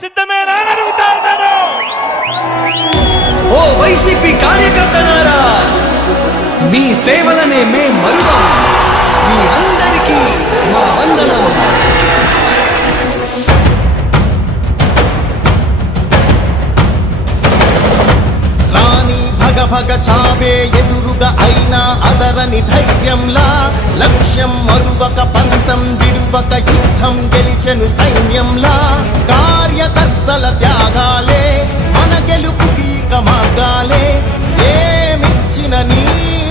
సిద్ధమేనా అని అడుగుతా ఉన్నాను. ఓ వైసీపీ కార్యకర్తలారా, మీ సేవలనే మేం మరువం. మీ అందరికీ మా వందనం. రాణి భగ భగ చావే ఎదురుగా అయినా అదరని ధైర్యంలా, లక్ష్యం మరువక పంతం విడువక యుద్ధం గెలిచెను సైన్యంలా. కార్యకర్తల త్యాగాలే మన గెలుపుకి మార్గాలే, ఏమిచ్చిన నీ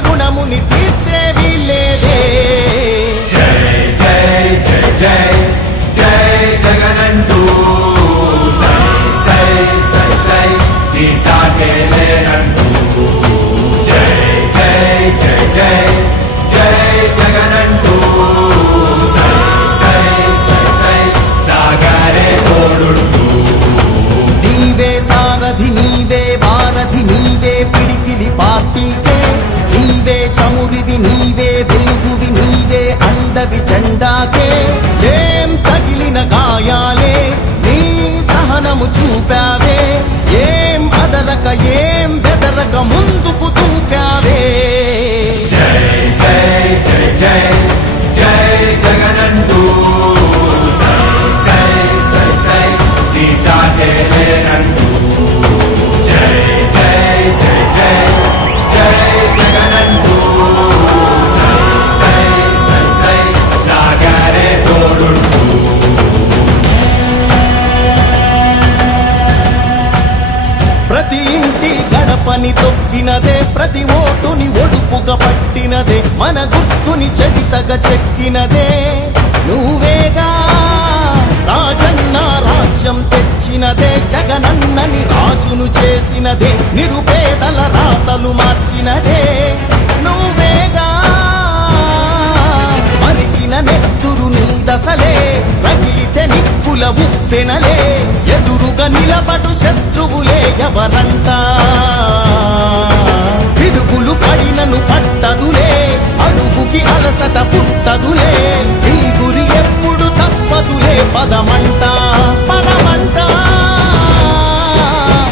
రుణముని తీర్చేవి లేదే. జై జై జై జై జై జగనంటూ సై సై సై సై నీ సాటే లేనంటూ. జై జై జై జై జై జగనంటూ సై సై సై సై సాగరే తోడుంటూ. నీవే సారథి, నీవే వారధి, నీవే పిడికిలి పార్టీకే. నీవే చమురివి, నీవే వెలుగువి, నీవే అండవి జెండాకే. ఏం తగిలిన గాయాలే నీ సహనము చూపావే, ఏం అదరక ఏం బెదరక ముందుకు దూకావే. జై జై జై జై జై జగనంటూ సై సై సై సై నీ సాటే లేనంటూ. జై జై జై జై జై జగనంటూ సై సై సై సై సాగరే తోడుంటూ. ప్రతి ఇంటి గడపని తొక్కినదే, ప్రతి ఓటుని ఒడుపుగా పట్టినదే, మన గుర్తుని చరితగా చెక్కినదే నువ్వేగా. రాజన్న రాజ్యం తెచ్చినదే, జగనన్నని రాజును చేసినదే, నిరుపేదల రాతలు మార్చినదే నువ్వేగా. మరిగిన నెత్తురు నీ దశలే, రగిలితే నిప్పుల ఉప్పెనలే, ఎదురుగా నిలబడు శత్రువులే ఎవరంట. పిడుగులు పడినను పట్టదులే, అడుగుకి అలసట పుట్టదులే, ఈ గురి ఎప్పుడు తప్పదులే, పదమంట పదమంట.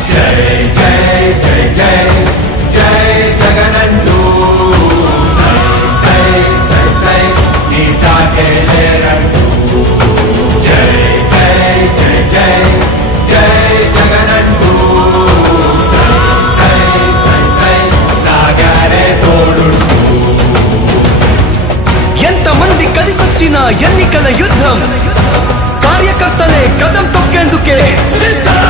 జై జై జై జై జై జగనంటూ సై సై సై సై నీ సాటే లేనంటూ. జై జై జై జై జై జగనంటూ సై సై సై సై సాగరే తోడుంటూ. ఎంతమంది కలిసొచ్చిన ఎన్నికల యుద్ధం, కార్యకర్తలే కదం తొక్కేందుకే సిద్ధం.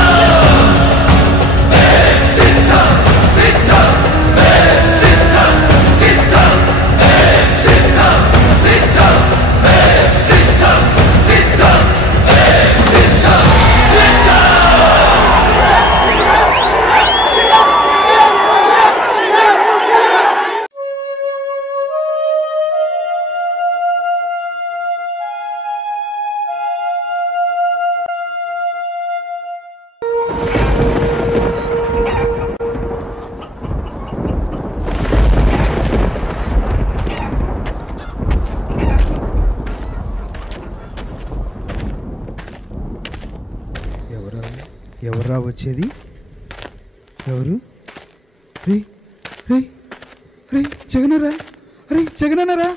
ఎవర్రా వచ్చేది? ఎవరు? రే రే రే జగనరా, రే జగనరా.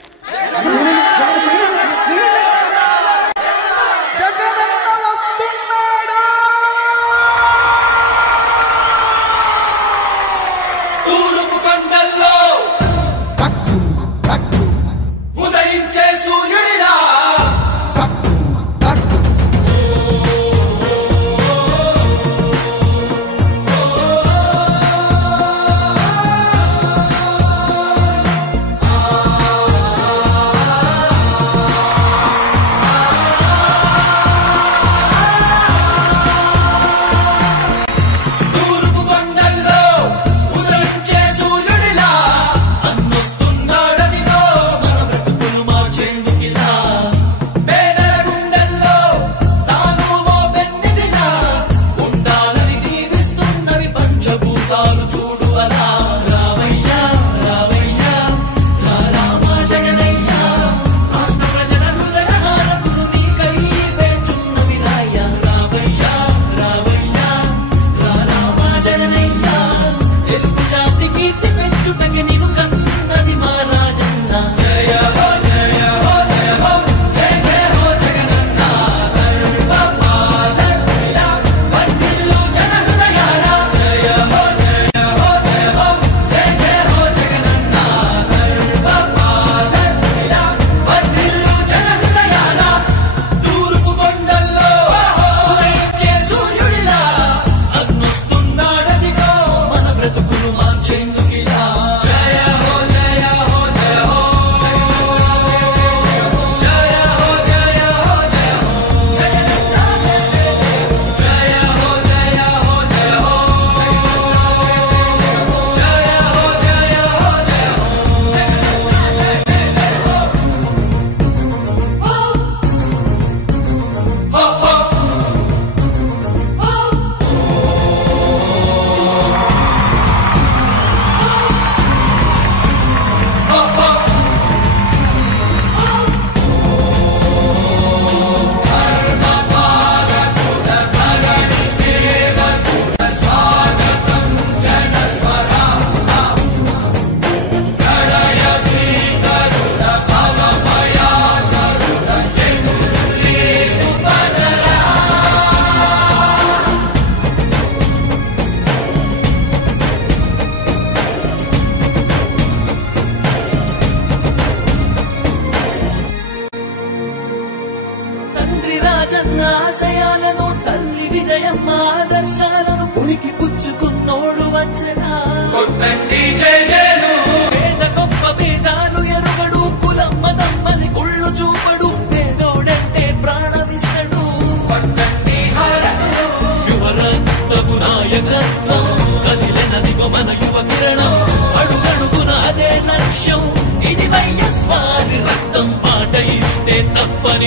తూర్పు కొండల్లో ఉదయించే సూర్యుడిలా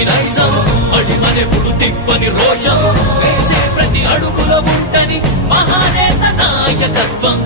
తరగని నైజం అడిమనెప్పుడు తిప్పని రోషం వేసే ప్రతి అడుగుల ఉంటని మహానేత నాయకత్వం